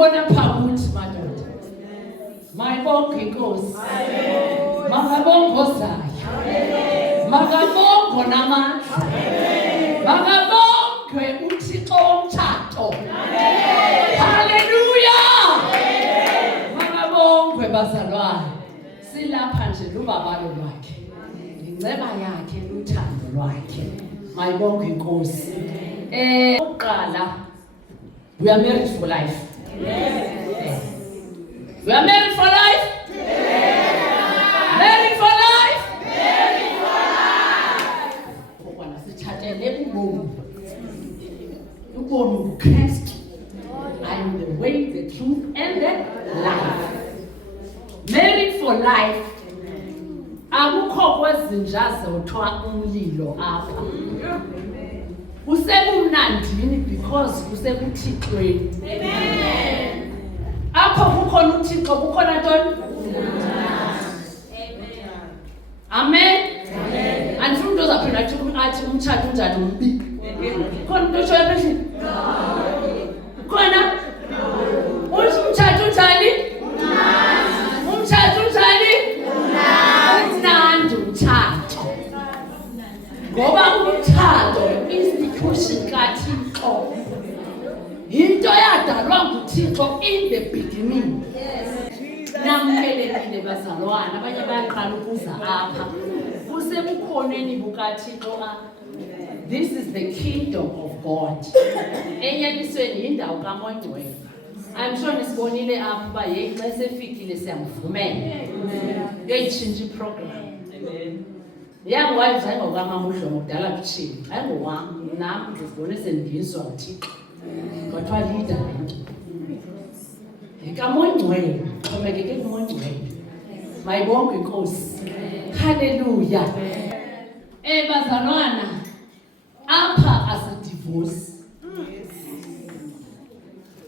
ngibona phakathi madoda mayibonke inkosi makabongozayo makabongo namandla makabonke uThixo womthatho haleluya makabonke bazalwane silapha nje lubabalo lwakhe inceba yakhe luthando lwakhe mayibonke inkosi oqala we are married for life. Yes. We are married for life. Yeah. Married for life. Married for life. Ukwana sithathe ubomi. Ubomi uKristu. I am the way, the truth and the life. Married for life. Akukho kwezinja zothwa umlilo apha. Usebumnandini because usekuthixweni. Amen. Apho kukhona uThixo kukhona ntoni? Amen. Amen. Andifuna into zaphinda athi umtshato unjani umbi. Khona into eshoyo apha endlini? Khona? Uthi umtshato unjani? Umtshato unjani? Umnandi umtshato. Ngoba umtshato institution kaThixo. Into yadalwa nguThixo in the beginning. Namkelekile bazalwane abanye bayaqala ukuza apha. Kusebukhoneni bukaThixo apha. This is the kingdom of God. Enyanisweni indawo kaMongcwele. I'm sure nisibonile apha uba yexa sefikile siyamvumela. Yeyitshintsha iprogram. Amen. Yangu wayizange ngokamamudlo ngokudala kuthini. Hayi ngowami nami ngizibone sendizwa uThixo. Kodwa leader lento. EkaMongcwele, xhomekeke kuMongcwele. Mayibonke inkosi. Hallelujah. Bazalwana apha asidivorce.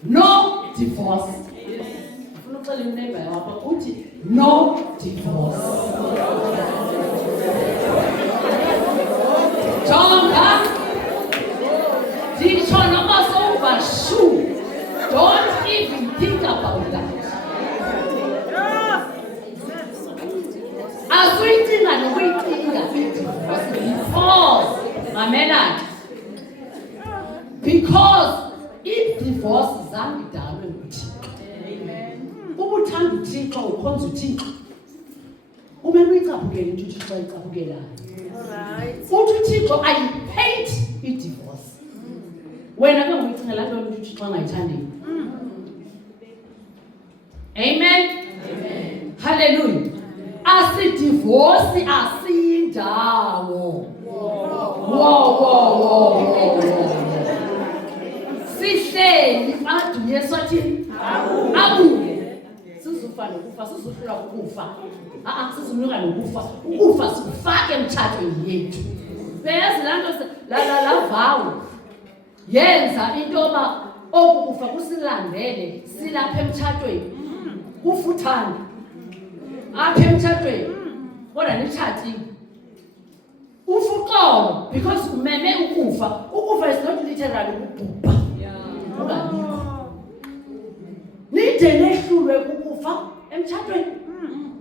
No divorce. Ufuna uxela ineighbor yakho uthi no divorce. Jonga. Ditsho noma sowubashu. Don't even think about that. Asuyithinga nokuyithinga because mamela. Because if divorce zange idalwe nguThixo. Ubuthanda uThixo ukhonza uThixo. Umele uyicaphukele into uThixo ayicaphukelayo. Uthi uThixo I hate i-divorce. Wena ke uyicinga la nto uThixo angayithandi. Amen. Amen. Hallelujah. Asidivorce asiyindawo. Wo. Sihleli adu Yesu athi abuye. Sizufa nokufa, sizuhlula ukufa. Sizumluka nokufa. Ukufa sikufake emtshatweni yethu. Beyazi la nto la vawo. Yenza into yoba okufa kusilandele silapha emtshatweni. Kufuthana. Apha emtshatweni. Kodwa nitshati. Ufuqolo because umeme ukufa. Ukufa is not literally ukubhubha. Ungabikho. Nide nehlulwe ukufa emtshatweni.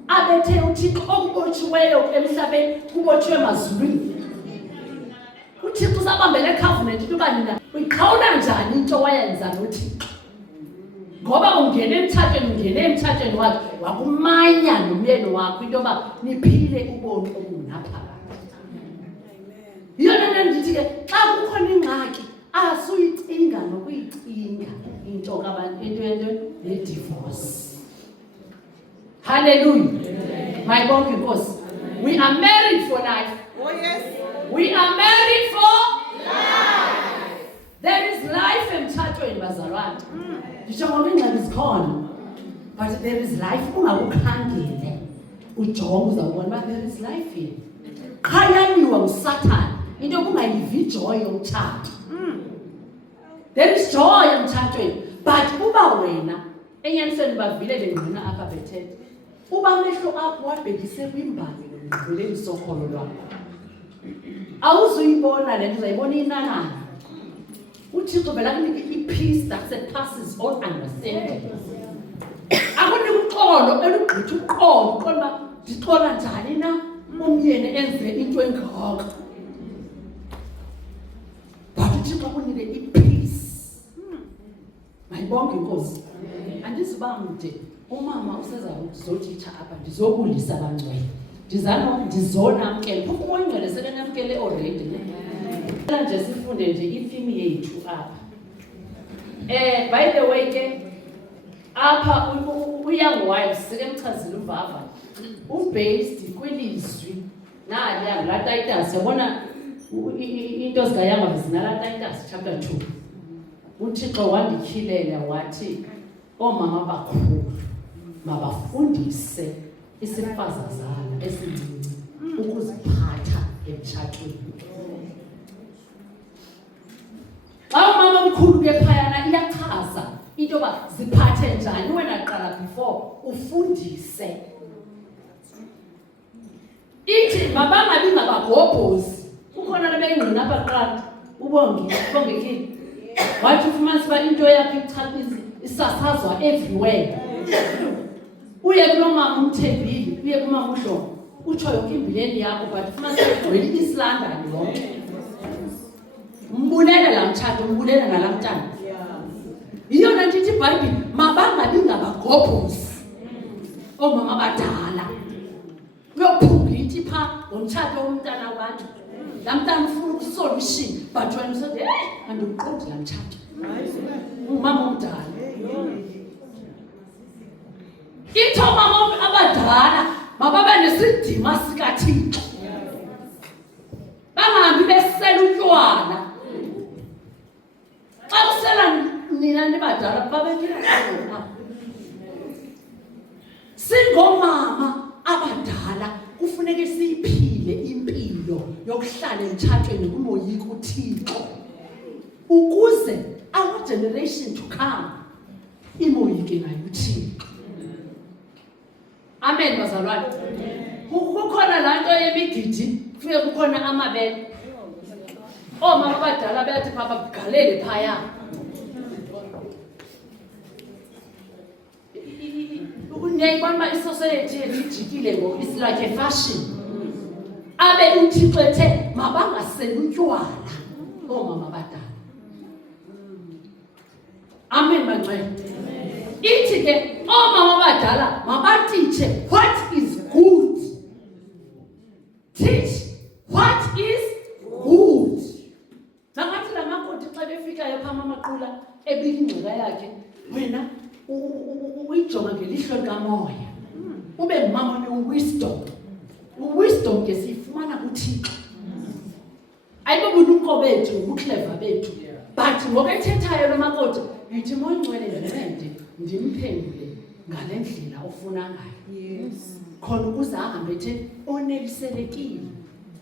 Abethe uThixo okubotshiweyo emhlabeni kubotshiwe emazulwini. uThixo sabambele covenant into yoba nina uyiqhawula njani into wayenza noThixo. Ngoba ungene emtshatweni wakhe wakumanya nomyeni wakho into yoba niphile ubomi obunaphakade. Yona ndithi ke xa kukhona ingxaki asuyicinga nokuyicinga into kabantu into ye-divorce. Hallelujah. Mayibonke inkosi. We are married for life. Oh yes. We are married for life. There is life emtshatweni bazalwane. Ndisho ngoba ingxaki zikhona. But there is life ungakukhangele. Ujonga uzawubona uba there is life here. Qhayaniwa uSathane into yokungayivi joy yomtshato. There is joy emtshatweni. But uba wena enyanisweni bavile lengqina apha bethethe. Uba amehlo apho wabhekise kwimbali ngqibeleni sokholo lwakho. Awuzuyibona le nto uzayibona inanana. uThixo vela kunike i-peace that surpasses all understanding. Akunika uxolo elugqitha uqolo kodwa ndixola njani na umyeni enze into engaka. But uThixo kunike i-peace. Mayibonke inkosi. Andiziba mde umama useza ukuzotitsha apha ndizobulisa abangcwele. Ndizonamkela phofu uMngcwele sekenamkele already ne. Nje sifunde nje ifimi yethu apha. By the way ke apha uyoung wives sekemchazile uVava. Ubased kwelizwi naliya la Titus yabona into zikayanga zinala Titus chapter 2. uThixo wandikhilela wathi omama bakhulu mabafundise isifazazana esincinci ukuziphatha emtshatweni. Xa umama omkhulu bephayana iyachaza into yoba ziphathe njani wena qala before ufundise. Ithi mabangabi ngabagobhozi. Kukhona labengqina apha qala ubongekile. Wathi ufumanisa uba into yakhe ichaphisa isasazwa everywhere. Uye kulomama umthembile, uye kumama uDlomo. Utsho yonke imbileni yakho but ufumanisa igcwele iSlondon yonke. Mbulele la mtshato, mbulele nala mntana. Yiyona nto ithi iBhayibhile mabangabi ngabagobhozi. Omama abadala. Uyophunga ithi pha ngomtshato womntana wabantu. La mntana ufuna ukusolution but wena usethi hey andiqondi la mtshato. Umama omdala. Ithi omama abadala mababe nesidima sikaThixo. Bangahambi besela utywala. Xa usela nina nibadala babekile khona. Singomama abadala kufuneka siyiphile impilo yokuhlala emtshatweni kumoyika uThixo ukuze our generation to come imoyike nayo uThixo. Amen bazalwane. Kukhona la nto yemigidi kuye kukhona amabele. Omama abadala bayathi papa galele phaya. Ukunyayibona isociety ejikile ngoku is like a fashion. Abe uThixo ethe mabangaseli utywala omama abadala. Amen bangcwele. Ithi ke omama abadala mabatitshe what is good. Teach what is good. Nakathi la makoti xa befikayo phama amaqula ebika ingcila yakhe wena uyijonga ngelihlo likamoya. Ube ngumama ne-wisdom. Wisdom ke siyifumana kuThixo. Ayibobulumko bethu, ubuclever bethu. But ngokethethayo lo makoti yithi moyingcwele ndincede ndimphendule ngale ndlela ofuna ngayo. Yes. Khona ukuze ahambe ethe oneliselekile.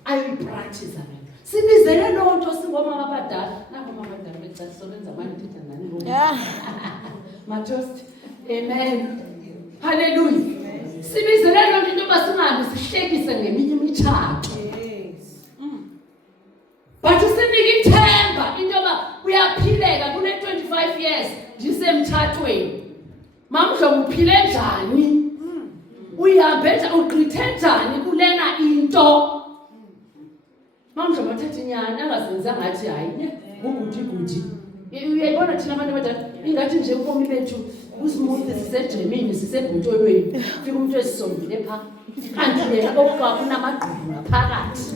Ayipractice ngayo. Sibizele loo nto singomama abadala. Nangomama abadala becacisa benza amanithetha nani ngoku. Majost. Amen. Hallelujah. Sibizele loo nto into yoba singahambi sihlekise ngeminye imitshato. But usinike ithemba into yoba uyaphileka kule 25 years ndisemtshatweni. Mamdlomo uphile njani? Uyihambe njani? Ugqithe njani kulena into? Mamdlomo athethe inyani angazenza ngathi hayi ngugudi. Uyayibona thina abantu abadala ingathi nje ubomi bethu usimuthi siseJemini sisebhotolweni. Fika umuntu esisombile pha. Kanti yena okuba kunamagqulu ngaphakathi.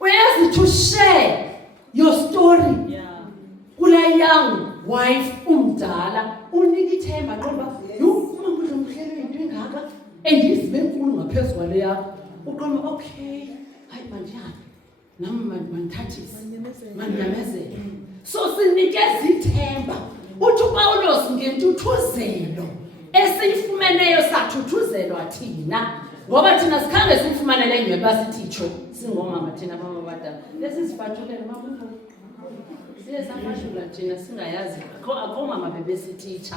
Uyazi to share your story. Kula young wife umdala unika ithemba ngoba uma manje umhlelo into engaka endizibe enkulu ngaphezulu kwale yakho. Uqoma okay hayi manjani nami mandithathise mandiyamezela. So sinikeza ithemba. Uthi uPawulos ngentuthuzelo esiyifumeneyo sathuthuzelwa thina. Ngoba thina sikhange sifumanele ngeba sithithwe singomama thina mama abadala. Lesisifathulele mama. Siye samashula thina singayazi. Akho mama bebesithitsha.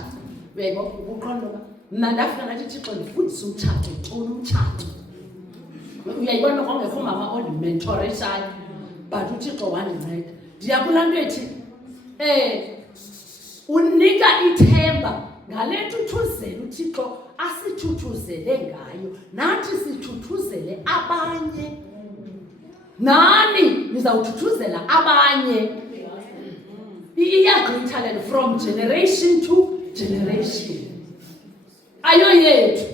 Webo uqondoba mina ndafika ngathi Thixo ndifundisa umtshato, ngicula umtshato. Uyayibona kwangekho mama ondimentorishayo. but uThixo wandinceda. Ndiyabula nto ethi unika ithemba ngale ntuthuzelelo uThixo asithuthuzele ngayo, nathi sithuthuzele abanye. Nani nizawuthuthuzela abanye. Iyagqithalela from generation to generation. Ayo yethu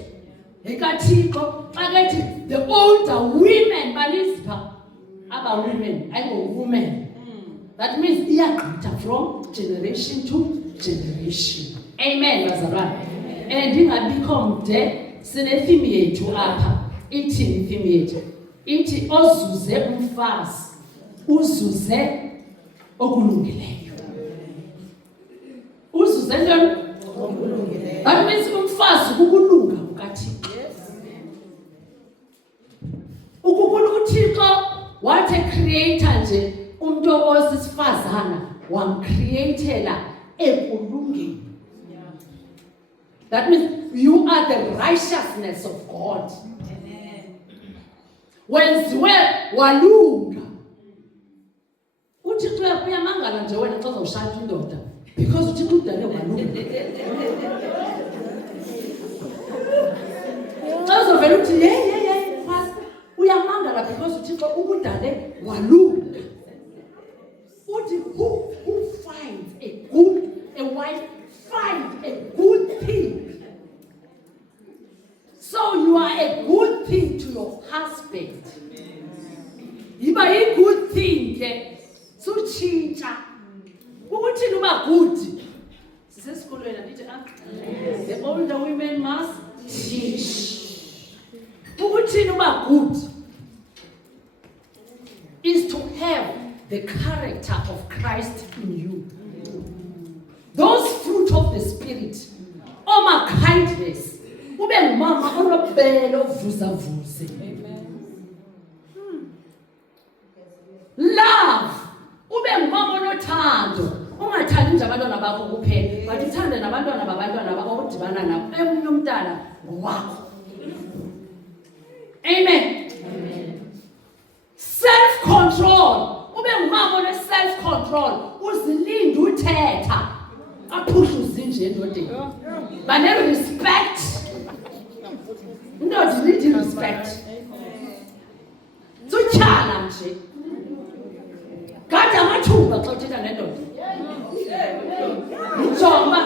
ekaThixo xa kethi the older women banizipha aba women ayingo women. That means iyagqitha from generation to generation. Amen bazalwane. Ndingabikho mde sine-theme yethu apha. Ithini i-theme yethu? Ithi ozuze umfazi uzuze okulungileyo. Uzuze ntoni? Okulungileyo. That means umfazi kukulunga kukaThixo. uThixo wathi creator nje umuntu osisifazana wamcreatela ekulungeni. That means you are the righteousness of God. Wenziwe walunga. uThixo uyamangala nje wena xa uzawushaya indoda because uThixo udale walunga. Xa uzovela uthi pastor uyamangala because uThixo ukudale walunga. Uthi who finds a wife finds a good thing. So you are a good thing to your husband. Yiba a good thing ke sutshintsha. Ukuthini uba good? Sisesikolweni ndithi the older women must teach. Ukuthini uba good is to have the character of Christ in you. Those fruit of the Spirit, kindness, ube ngumama onobele ovuza-vuze. Love, ube ngumama onothando, ungathandi nje abantwana bakho kuphela, but uthande nabantwana babantwana bakho okudibana nabo, emunye umntana ngowakho. Amen. Self-control, ube ngumama one-self-control, uzilinde uthetha, aphuhle uzinje endodeni. Bane-respect. Indoda need respect. Sutyhala nje. Kade amathuba xa uthetha nendoda. Njonga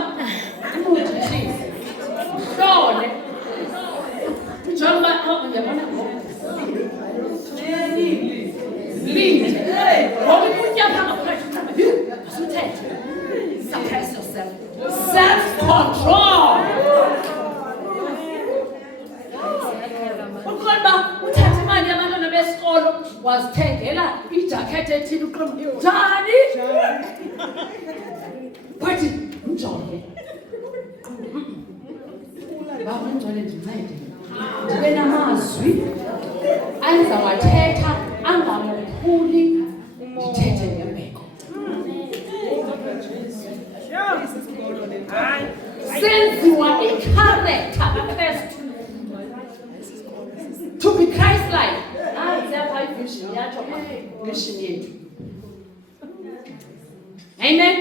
umuthi hlole. Njonga uyabona linde. Ngoba ukutya phaa ngaphakathi usuthethe. Suppress yourself. Self-control. Ukuba uthathe imali yabantwana besikolo wazithengela ijakhethi ethile uqomba njani? Bathi mjonge. Baba ngicela ndincede. Ndibe namazwi ayizawathetha angamophuli ndithethe ngembeko. Senziwa i-character kaKristu to be Christ-like. Siyapha i-vision yatsho vision yethu. Amen.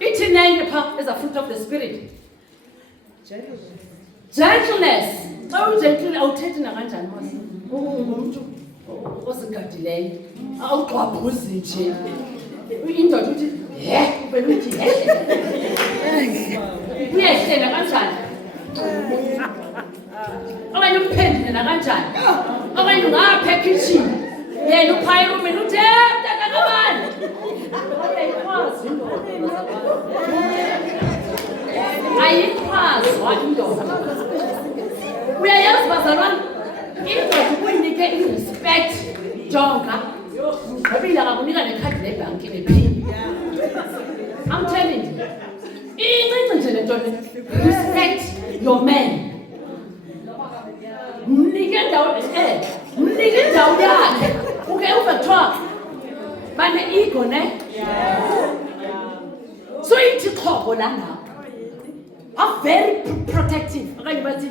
Ithi nine pha as a fruit of the Spirit. Gentleness. Xa ugentle awuthethi nakanjani mase. Ungumuntu osigadileyo. Awugxwabhuzi nje. Indoda uthi uvele uthi uyehlela kanjani? Okanye umphendule nakanjani? Okanye ungapha ekitchen yena uphaya erumini uthi mntana kabani? Ayikwazi indoda. Ayikwazwa indoda. Uyayazi bazalwane, indoda ukuyinike i-respect jonga. Ngabile akakunika nekhadi lebhanki nephini. I'm telling you. Incinci nje lento le. Respect your man. Mnike indawo yakhe. Uke uve kuthiwa bane-ego ne? So ithi xhobo la ngapha. Are very protective. Okanye bathi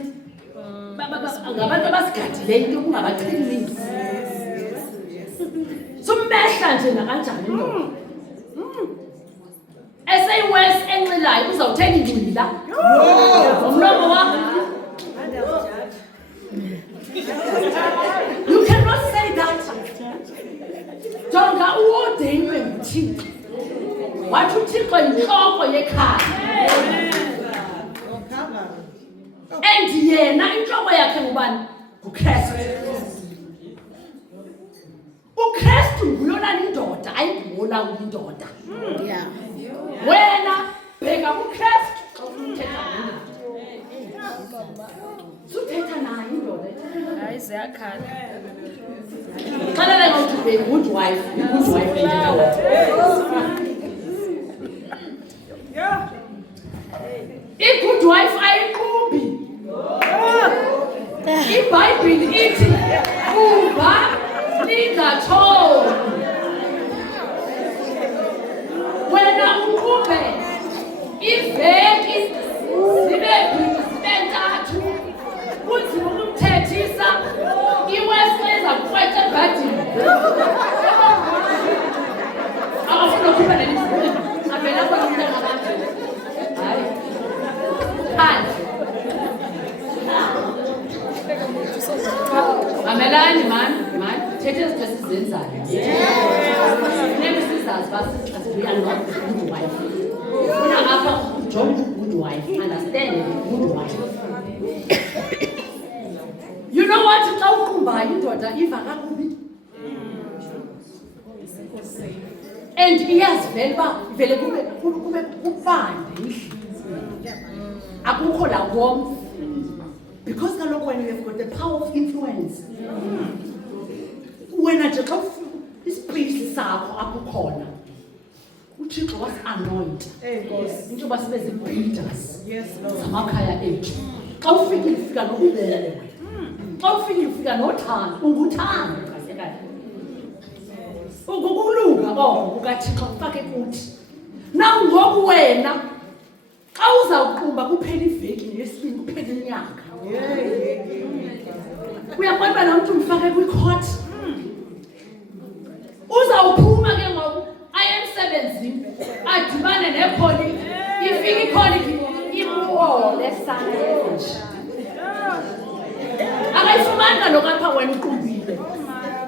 ngabantu abasigadileyo into kungabaqinisi. imehla nje nakanjani indoda eseyiwesi enxilayo uzawuthenga ingcila ngomlomo wakho. You cannot say that. Jonga uodeywe nguThixo. Wathi uThixo yinhloko yekhaya. And yena inhloko yakhe ngubani? uKristu. uKristu nguyona indoda ayingola uyindoda. Yeah. Wena bheka uKristu xa uthetha naye. Suthetha naye indoda. Hayi ziyakhala. Xalela ngokuthi bheka good wife, good wife yeah. I-good wife ayiqumbi. iBhayibhile ithi kuba lingatholi. Wena uqumbe iveki zibe ntathu kuthi ukumthethisa iweseza kuqwethe ebhadini. Awufuna ukuba nelizwi avela kwa umntana abantu. Hayi phandle mamelani mani thethe izinto esizenzayo. Funeka sizazi basichaze we are not good wife. Funa apha ujonge good wife, understand good wife. You know what? Xa uqumbayo indoda iva kakubi. And iyazivela uba vele kube kubande endlini. Akukho la warmth. Because kaloku when you have got the power of influence. Wena nje xa ispace sakho akukhona. uThixo was-anoint. Into yoba sibe zii-builders zamakhaya ethu. Xa ufikile ufika nokubele. Xa ufikile ufika nothando. Unguthando kahle. Ukulunga oko kukaThixo kufake kuthi. Naw ngoku wena xa uzawuqumba kuphela iveki nesibini kuphela inyanga. Uyabona uba nomntu umfake kwi-court. Uzawuphuma ke ngoku aye emsebenzini adibane nekholi. Ifika ikholi imuhole sana enje. Akayifumani kaloku apha wena uqumbile.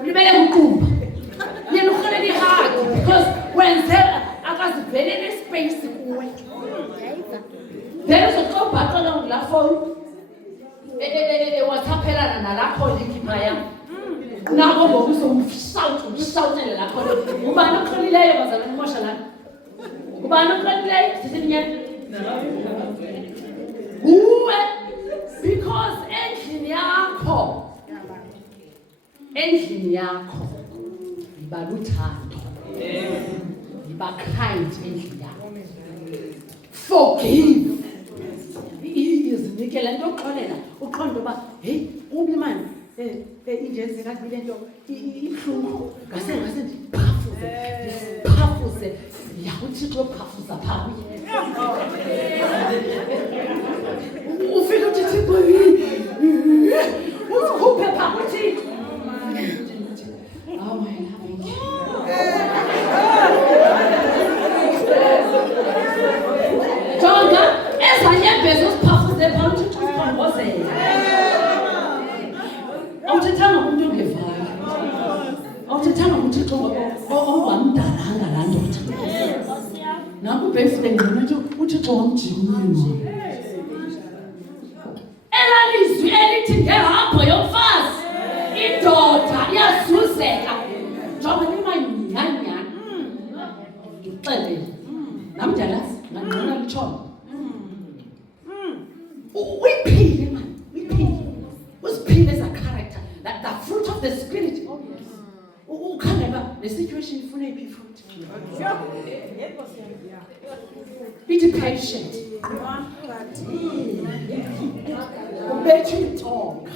Libele uqumba. Yena urholela i-hard because wenze akazivelele ispace kuwe. There is a job battle on la phone. Wathaphelana nalakho likhipha yam. Nako ngoku usawutshele lakho. Ubani oqholileyo bazalwane mosha lana? Ubani oqholileyo? Sisinyana. Uwe because endlini yakho yiba luthando. Yiba kind endlini yakho. Forgive. Izinikela into oxolela uqonda uba hey ubi mani injenze kakule nto ibuhlungu ngase ndiphafuze yakuThixo yophafuza phaa ufike uthi Thixo uzikhuphe phaa kuThixo. Oh my loving Jonga ezanyembezi uziphafuze phaa uThixo uziphongozela. Awuthethanga umuntu ongevayo. Awuthethanga uThixo owamdalanga laa ndoda. Naku ubhekisile ngcono uThixo wamjimile. Elaa lizwi elithi ngehambo yomfazi indoda iyazuzeka. Jonga nimanyhanyana. Ngikuxelele. Namdalazi ngangqona litsholo. Uyiphile mani. Uziphile as a character. That the fruit of the spirit. Ukhangela le situation ifuna iphi fruit. Be patient. Ubethi itonga.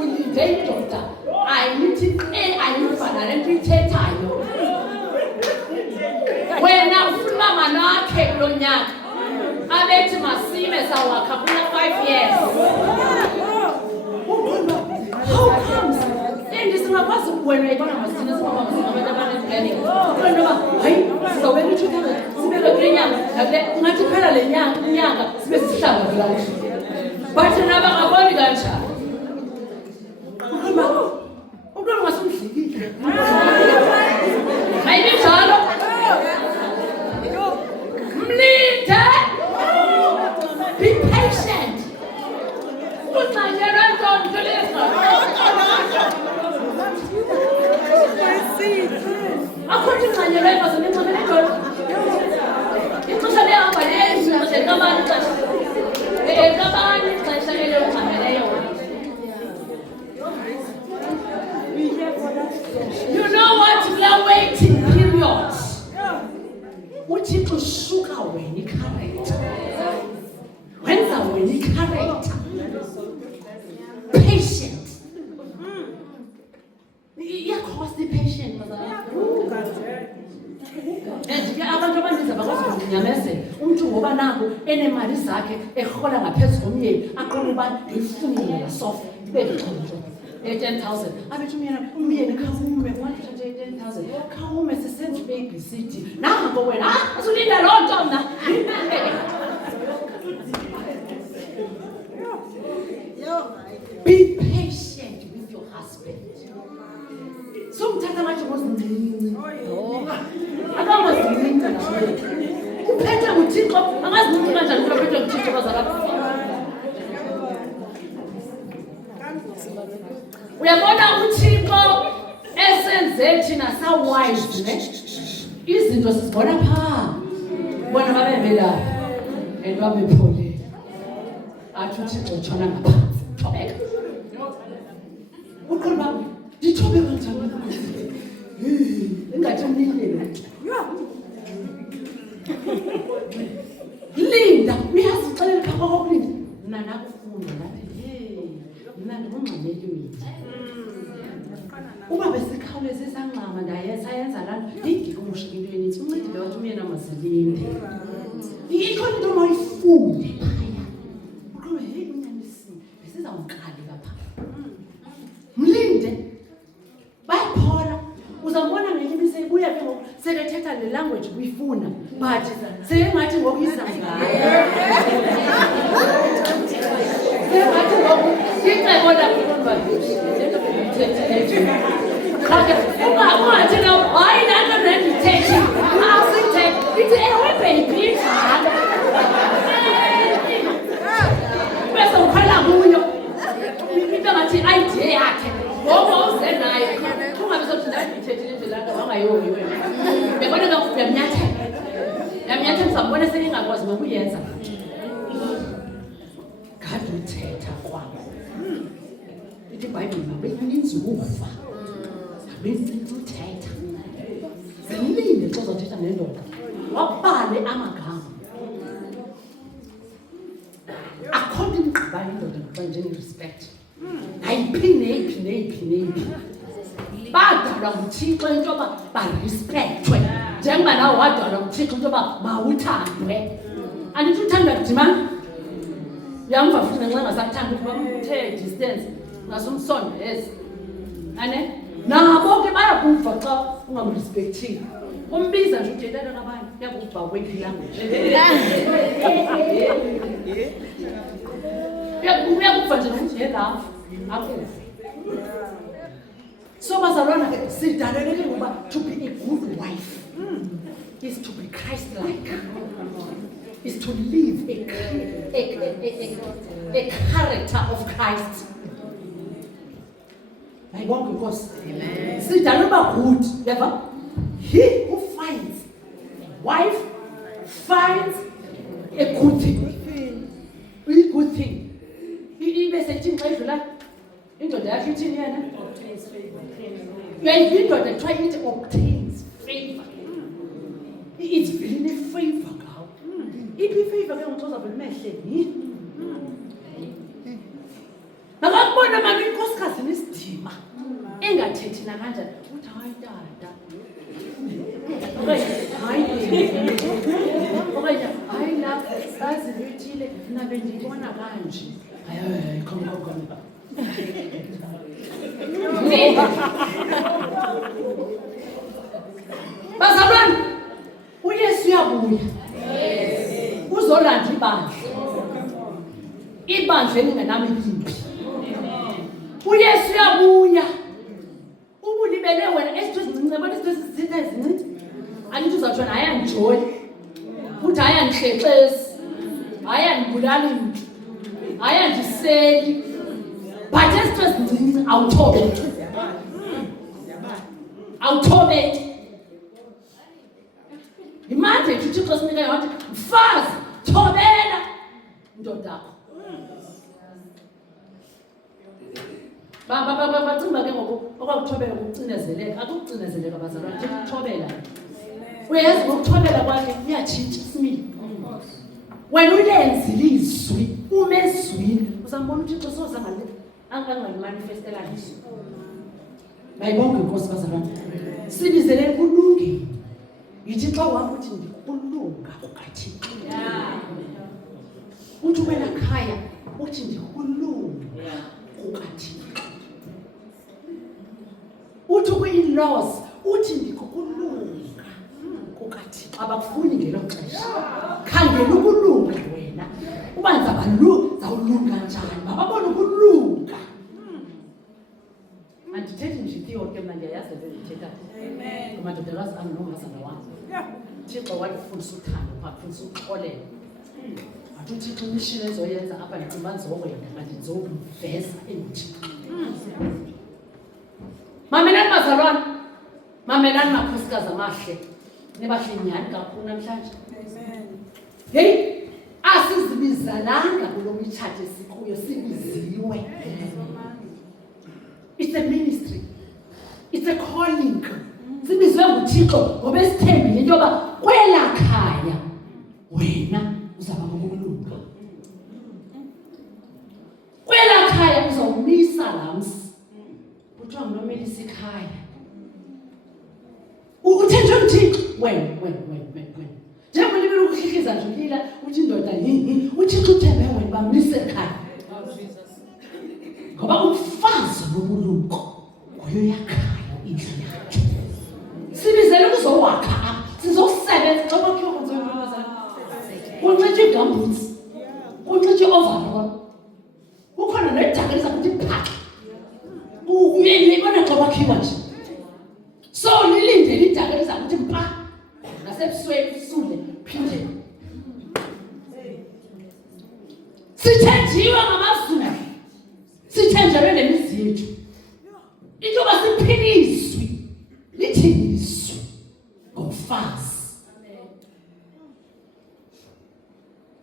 Uyinde indoda. Ayithi ayifana lento ithethayo. Wena ufuna manakhe kulo nyaka. Abethi masime sawakha kuna 5 years. How comes? And this is uyakwazi wena ibona masithina sibaba abantu abanenhlelo ngoba hayi sizobeka i-2000 sibeke kule nyanga nakule ungathi phela le nyanga sibe sihlanga kahle but naba ngaboni kanjani umuntu ngasumdlikile hayi njalo mlinde be patient uncanyelwa ntonto leza akhona incanyelwa ibazo nencanyelwa ntonto ixesha lehamba lexesha likabani ixesha lelo uncanyeleyo. You know what? We are waiting period. Uthixo shuka wena i-character. Wenza wena i-character. Patient. Iyakhosta i-patient and abantu abaninzi abakwazi ukunyamezela umuntu ngoba nako enemali zakhe ehola ngaphezulu komyeni aqala uba ngiyifunile la sofa ibe ngixoxo 10,000 abethi umyeni khawume wanthi nje 10,000 khawume sisenze i-ABCD nango wena usulinda loo nto mna be patient with your husband. Somthatha ngathi ngozincinci akangazincinci uphethe nguthixo angazincinci kanjani uphethwe nguthixo bazalapha uyabona uthixo esenze thina sawise ne izinto sizibona phaa bona babebelapha and babepholile athi uthixo utshona ngaphansi thobeka uqondo bami ndithobe kanjani ingathi umlindele linda uyazixelela phaa kwakulinda mna nakufunda ngathi mna ndingungxameliwe uba besikhawuleze sangxama sayenza laa nto ndiyigikumusha into enintsi uncedile wathi umyena mazilinde ikhona into mayifunde phaya uqobe heyi unyanisile besizawumkalika phaa mlinde bayaphola uzambona ngenye imise ibuya ke ngoku sekethetha le language uyifuna but seyengathi ngoku izangathi ngoku icebo lakuba ungathi na hayi nanto nendithethe asithethe ithi ewe baby njalo bese ukhala kuyo into ngathi idea yakhe ngoba uze nayo ungabe sokuthi ndandithethile nje laa nto wangayoyi wena bebona uyamnyathela uzambona selingakwazi nokuyenza kade uthetha kwabo ithi ibhayibhile mabeninzi ukufa abeninzi uthetha zilinde xa uzawuthetha nendoda wabale amagama akhona imgqibayo indoda xa njenge-respect ayiphi badalwa nguthixo into yoba barespekthwe njengoba nawo wadalwa nguthixo into yoba mawuthandwe andithi uthandwa kudimana uyamva futhi nanxa ngasakuthanda ukuthi bamthe distance ngasumsondeza ane nabo ke bayakuva xa ungamrespekthile umbiza nje uthetha nabanye yakuba kweyiphi language uyakuva nje nokuthi yelapha akuve so bazalwana ke sidaleleke ngoba to be a good wife is to be Christ-like, is to live a character of Christ. I want because sidalelwe uba good, never. He who finds a wife finds a good thing. A good thing. Ibe sethi xa idlula indoda yakhe ithini yena? Indoda try it obtains favor. It's really a favor ngawo. Iphi favor ke ngokuxoza belimehle ni? Nakakubona manje inkosikazi nesidima engathethi nakanjani uthi hayi tata. Okanye hayi la sazi lethile nabe ndibona kanje. Hayi come. uyabuya uzolanda ibandla elingenami imphi. uYesu uyabuya ubulibele wena ezinto ezincinci yabona izinto ezizitha ezincinci angithi uzathiwa hayi angijoyi futhi hayi angihlexesi hayi angibulali muntu hayi andiseli but ezinto ezincinci awuthobeki imanje uThixo sinika yonke mfazi thobela indoda yakho bacinga ke ngoku okwakuthobela ukucinezeleka akukucinezeleka bazalwane nje ukuthobela uyazi ngokuthobela kwakhe uyatshintsha isimilo wena ulenzile izwi umezwini uzambona uThixo sozangale angangamanifestela nje bayibonke inkosi bazalwane sibizele kulungile yithi xa uhamba uthi ndikulunga kukaThixo uthi wena khaya uthi ndikulunga kukaThixo uthi kwi-in-laws uthi ndikukulunga kukaThixo abakufuni ngelo xesha khangela ukulunga wena ubanza zawulunga njani bababona ukulunga andithethi nje ithiyo ke mna ndiyayazi le ndithetha amen kumadodakazi ami nomazana wami Thixo wayifundisa uthando wafundisa ukuxolela athi uThixo imishini ezoyenza apha ndicinga ndizowena kanti ndizowuveza eNthixo mamelani bazalwane mamelani makhosikazi amahle nebahlanyani kakhulu namhlanje amen hey asizibizalanga kulo mitshato esikuyo sibiziwe. It's a ministry. It's a calling. Sibizwe nguThixo ngoba esithembile into yoba kwela khaya wena uzaba ngokulunga. Kwela khaya uzawumisa lamsi. Kuthiwa ngunomelisa ikhaya. Uthenjwe nguThixo wena. Njengoba libele ukuhlikiza nje ulila uthi indoda yini uThixo uthembe wena bamise ekhaya. Ngoba umfazi wobulungu nguye yakhaya indlu yakhe. Sibizele ukuzowakha sizokusebenza xa kwakhiwa kwenziwa abazali. Kunxitywa igamboots. Kunxitywa overall. Ukhona nedaka lizakuthi phaka. Uyibona xa kwakhiwa nje. So lilindele idaka lizakuthi mpa. Nasebusweni sule phinde. Sithenjiwe ngamazulu. Sithenjelwe nemizi yethu. Into basiphiliswe. Lithiniswe ngomfazi.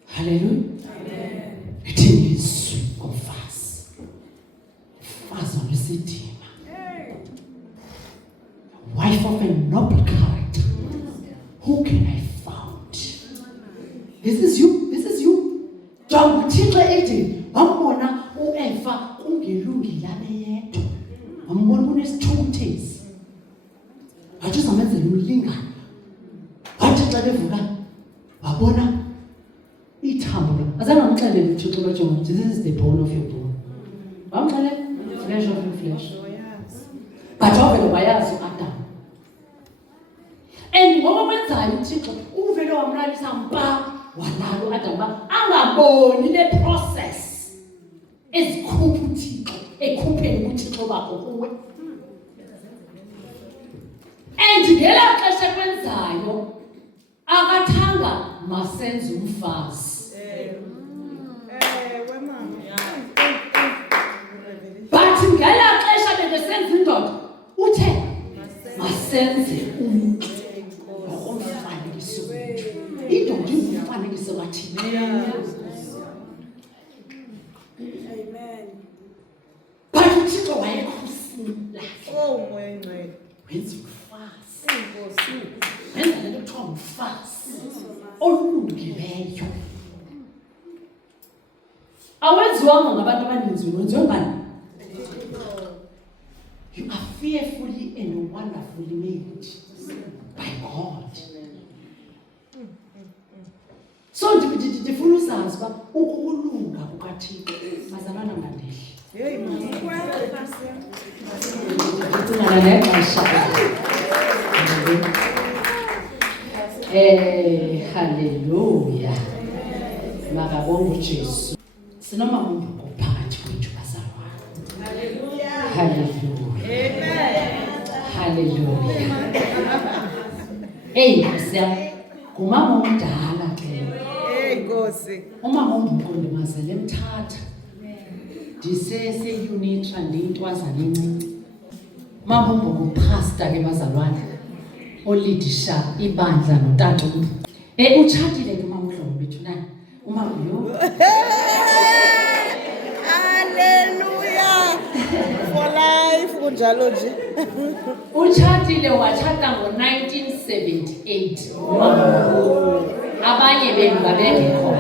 Hallelujah. Amen. Lithiniswe ngomfazi. Mfazi onesidima. Wife of a noble character. Who can I found? This is you. Jonga uThixo ethi wambona uEva kungelungi labe yedwa. Wambona kunesithukuthezi. Wathi uzamenzela umlingane. Wathi xa bevuka wabona ithambo. Azange amxelele uThixo bajonga. This is the bone of your bone. Wamxelela flesh of your flesh. But wavele wayazi uAdam. And ngoba kwenzayo uThixo uvele wamlalisa mpa walalo uAdam angaboni le process ezikhupha uThixo ekhupheni uThixo bakho kuwe. And ngela xesha kwenzayo akathanga masenze umfazi. But ngela xesha besenza indoda uthe masenze umuntu omfanekiso wethu. Indoda ingumfanekiso kaThixo. Amen. But uThixo wayekhusile lakhe. Moya ngcwele. Wenza umfazi. Wenza lento kuthiwa umfazi olungileyo. Awenziwanga ngabantu abaninzi, wenziwe ngani? You are fearfully and wonderfully made by God. So ndifuna uzazi uba ukulunga kukaThixo bazalwana ngandehli. Hallelujah. Makabonga uJesu. Sinomama uMbuku phakathi kwethu bazalwane. Hallelujah. Hallelujah. Amen. Hallelujah. Nkosi yami, ngumama omdala ke. Nkosi. Umama uMbuku ndimazele emthatha. Ndisese-Unitra ndiyintwazana encinci. Umama uMbuku pastor ke bazalwane. Olidisha ibandla notata uMbuku. Utshatile ke umama uDlomo bethu na. Umama yo. Hallelujah. For life kunjalo nje. Utshatile watshata ngo-1978. Abanye benu babengekho.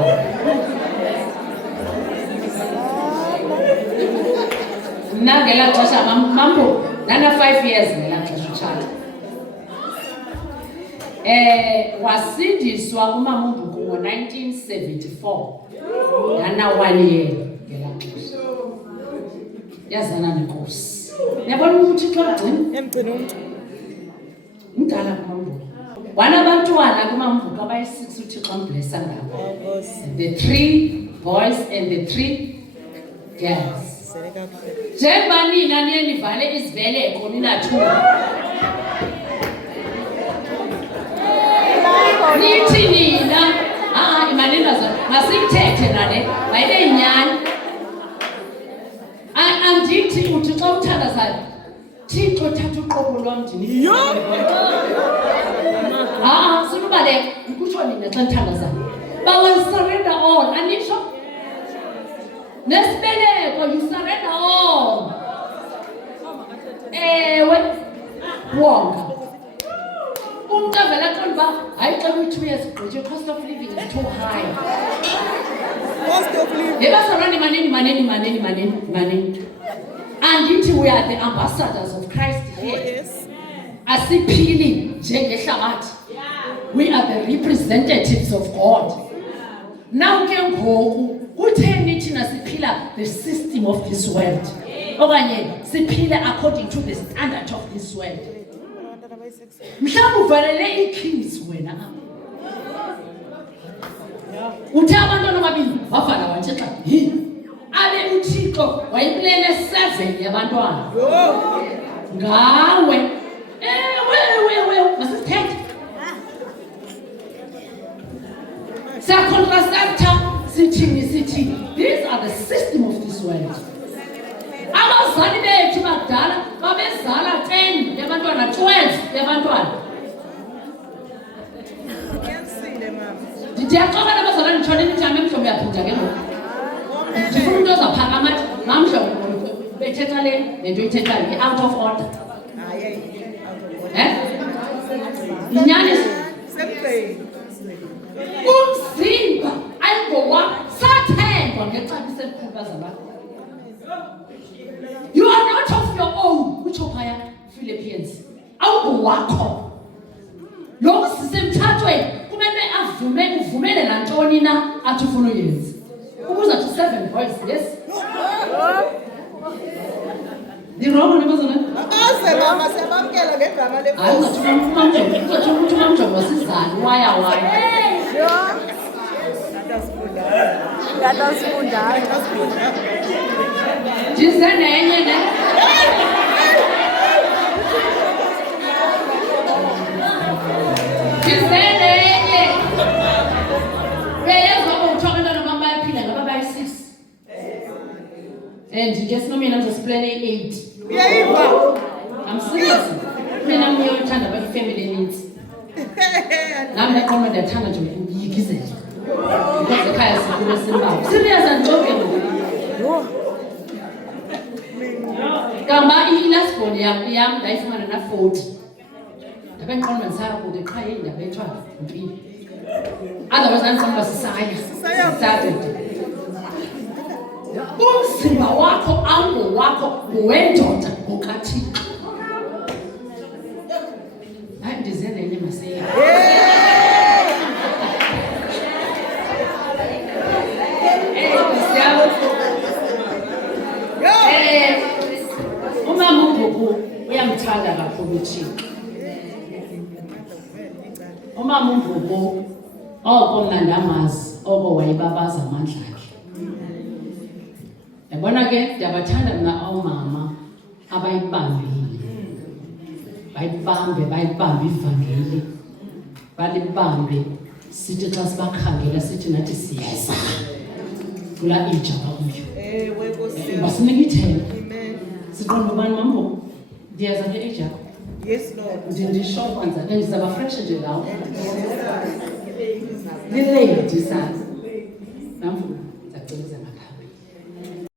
Mna ngela xesha mambo nana 5 years ngela xesha utshata. Wasindiswa umama uMbuku ngo-1974. Nana 1 year ngela xesha. Yazana nenkosi. Yabona ukuthi xogcina emgcina umuntu. Mdala kaMbuku. Wanabantwana kumama uMbuku abayi-6 uThixo amblessa ngabo. The 3 boys and the 3 girls. Njengoba nina niye nivale izibeleko ninathuba. Nithi nina imanindaza masiyithethe nale bayile inyani. Andithi uthi xa uthandazayo Thixo thatha uqobo lwam ndini. Yo! Sinubaleka ukutsho nina xa nithandazayo. Bawa surrender all. Anisho? Nesibeleko you surrender all. Wonga. Umuntu avela qonda uba hayi xa uyi-2 years gqithe cost of living is too high. Cost of living. Yebazalwane maneni. Andithi we are the ambassadors of Christ here. Oh, yes. Asiphili njengehlabathi. We are the representatives of God. Now ke ngoku kutheni thina siphila the system of this world? Okanye siphila according to the standard of this world. Mhlawumbe uvalele i-keys wena apha. Uthe abantwana ababini wavala wathi xa abe uThixo wayipulele 7 yabantwana. Ngawe. Masithethe. Contraceptor sithi these are the system of this world. Abazali bethu bakudala babezala 10 yabantwana 12 yabantwana. Ngiyasile mama. Ndiyaxoka nabazalwane nitshone nijame mhlawumbe uyaphinda ke ngoku. Ndifuna umuntu ozaphakama athi mamhlawumbe bethetha le nto ithethayo i-out of order. Inyani umzimba ayingowakho sathengwa ngexabiso elikhulu bazalwane. You are not of your own. Utsho phaya Philippians. Awungowakho. Lo sisemthathweni kumele uvumele nantoni na athi ufuna uyenza. Ukuze athi 7 boys, yes. Ndirobo nebazalwane. Aze mama siyabamkela ngegama le. Hayi ungathi umamjongo wasizani waya. Ngadasifunda. Ndize nenye ne. And just know me, I'm just planning 8. I'm serious. I'm here to about family needs. I'm not going to turn to you. Because the car is serious and joking. Gamba last one, yam, life man and a 40. The bank on my side with the car in the bedroom. Otherwise, I'm from society. Umzimba wakho angowakho wendoda ngokaThixo. Hayi ndizele nje maseya. Umama uMbuku uyamthanda kakhulu uThixo. umama uMvubo oko mna ndamazi oko wayebabaza amandla akhe. Yabona ke ndiyabathanda mna oomama abayibambile, bayibambe ivangeli, balibambe sithi xa sibakhangela sithi nathi siyeza kulaa age abakuyo. Ewe Nkosi yam. Basinika ithemba Amen. siqonda ubani mambo ndiyaza ke age yakho Yes, Lord. ndisho kwanza ndizaba fresh nje ngawo lilady sazi